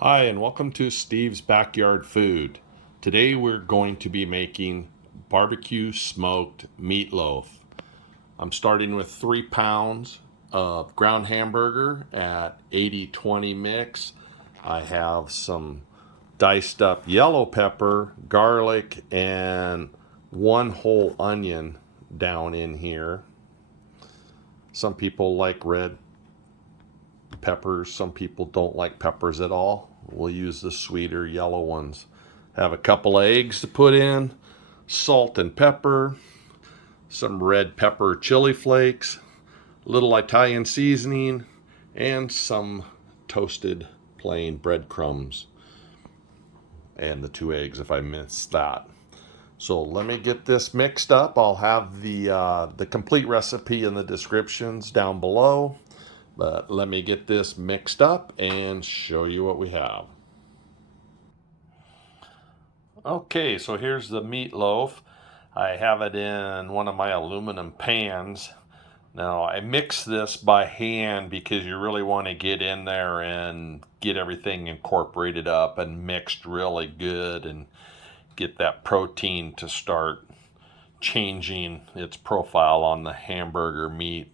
Hi, and welcome to Steve's Backyard Food. Today we're going to be making barbecue smoked meatloaf. I'm starting with 3 pounds of ground hamburger at 80-20 mix. I have some diced up yellow pepper, garlic, and 1 whole onion down in here. Some people like red peppers. Some people don't like peppers at all. We'll use the sweeter yellow ones. Have a couple eggs to put in, salt and pepper, some red pepper chili flakes, a little Italian seasoning, and some toasted plain breadcrumbs. And the 2 eggs if I missed that. So let me get this mixed up. I'll have the complete recipe in the descriptions down below. But let me get this mixed up and show you what we have. Okay, so here's the meatloaf. I have it in one of my aluminum pans. Now I mix this by hand because you really want to get in there and get everything incorporated up and mixed really good and get that protein to start changing its profile on the hamburger meat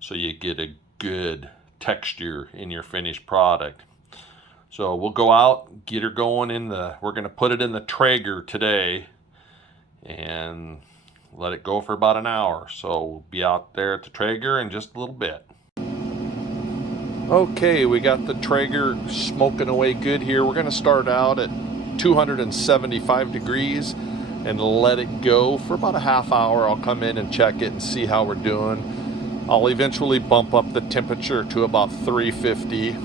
so you get a good texture in your finished product. So we'll go out, get her going we're going to put it in the Treager today and let it go for about an hour. So we'll be out there at the Treager in just a little bit. Okay, we got the Treager smoking away good here. We're going to start out at 275 degrees and let it go for about a half hour. I'll come in and check it and see how we're doing. I'll eventually bump up the temperature to about 350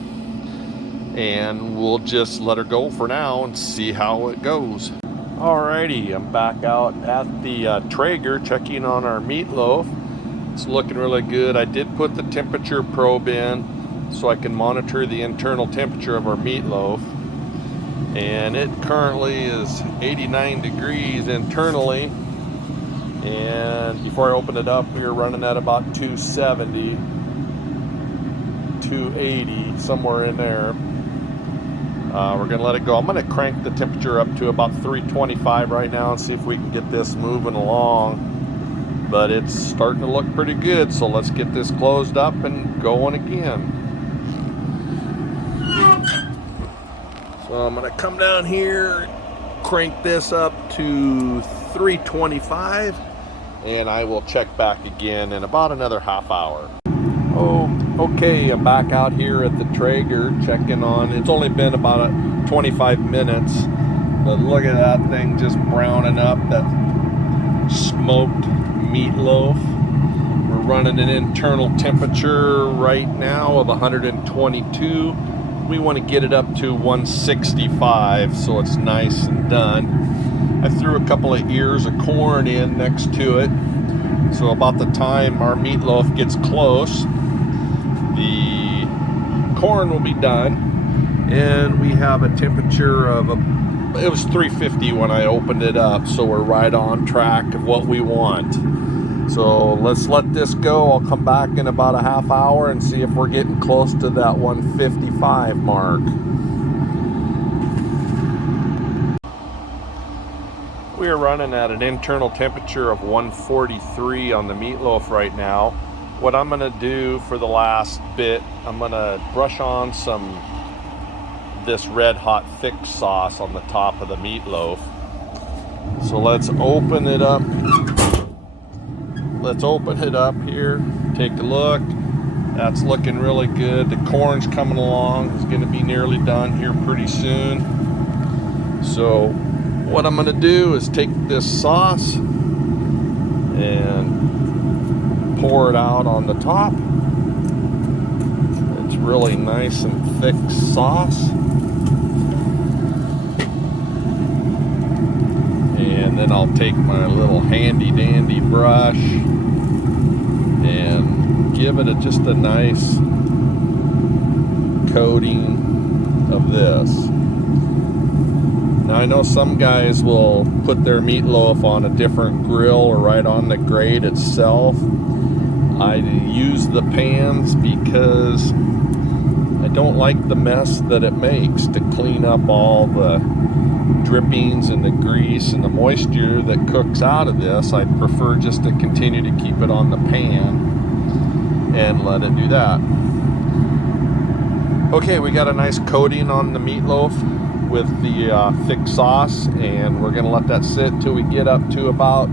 and we'll just let her go for now and see how it goes. Alrighty, I'm back out at the Treager checking on our meatloaf. It's looking really good. I did put the temperature probe in so I can monitor the internal temperature of our meatloaf. And it currently is 89 degrees internally. And before I opened it up, we were running at about 270, 280, somewhere in there. We're going to let it go. I'm going to crank the temperature up to about 325 right now and see if we can get this moving along. But it's starting to look pretty good, so let's get this closed up and going again. So I'm going to come down here, crank this up to 325, and I will check back again in about another half hour. Oh, okay, I'm back out here at the Treager checking on. It's only been about 25 minutes, but look at that thing just browning up, that smoked meatloaf. We're running an internal temperature right now of 122. We want to get it up to 165 so it's nice and done. I threw a couple of ears of corn in next to it, so about the time our meatloaf gets close, the corn will be done, and we have a temperature of it was 350 when I opened it up, so we're right on track of what we want. So let's let this go. I'll come back in about a half hour and see if we're getting close to that 155 mark. We are running at an internal temperature of 143 on the meatloaf right now. What I'm going to do for the last bit, I'm going to brush on this red hot thick sauce on the top of the meatloaf. So let's open it up. Let's open it up here. Take a look. That's looking really good. The corn's coming along. It's going to be nearly done here pretty soon. So what I'm going to do is take this sauce and pour it out on the top. It's really nice and thick sauce. And then I'll take my little handy dandy brush and give it just a nice coating of this. Now I know some guys will put their meatloaf on a different grill or right on the grate itself. I use the pans because I don't like the mess that it makes to clean up all the drippings and the grease and the moisture that cooks out of this. I prefer just to continue to keep it on the pan and let it do that. Okay, we got a nice coating on the meatloaf with the thick sauce, and we're gonna let that sit till we get up to about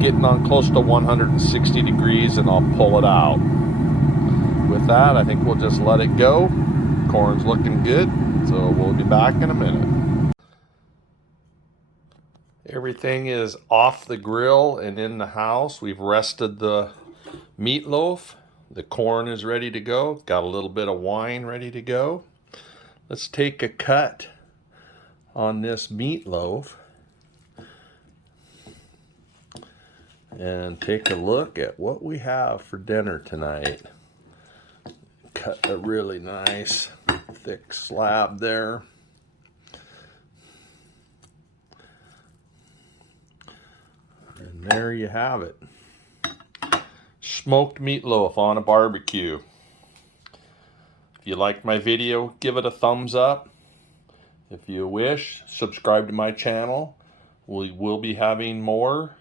getting on close to 160 degrees, and I'll pull it out. With that, I think we'll just let it go. Corn's looking good, so we'll be back in a minute. Everything is off the grill and in the house. We've rested the meatloaf. The corn is ready to go. Got a little bit of wine ready to go. Let's take a cut on this meatloaf and take a look at what we have for dinner tonight. Cut a really nice thick slab there. And there you have it. Smoked meatloaf on a barbecue. If you liked my video, give it a thumbs up. If you wish, subscribe to my channel. We will be having more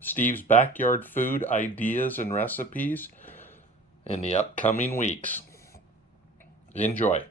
Steve's Backyard Food ideas and recipes in the upcoming weeks. Enjoy.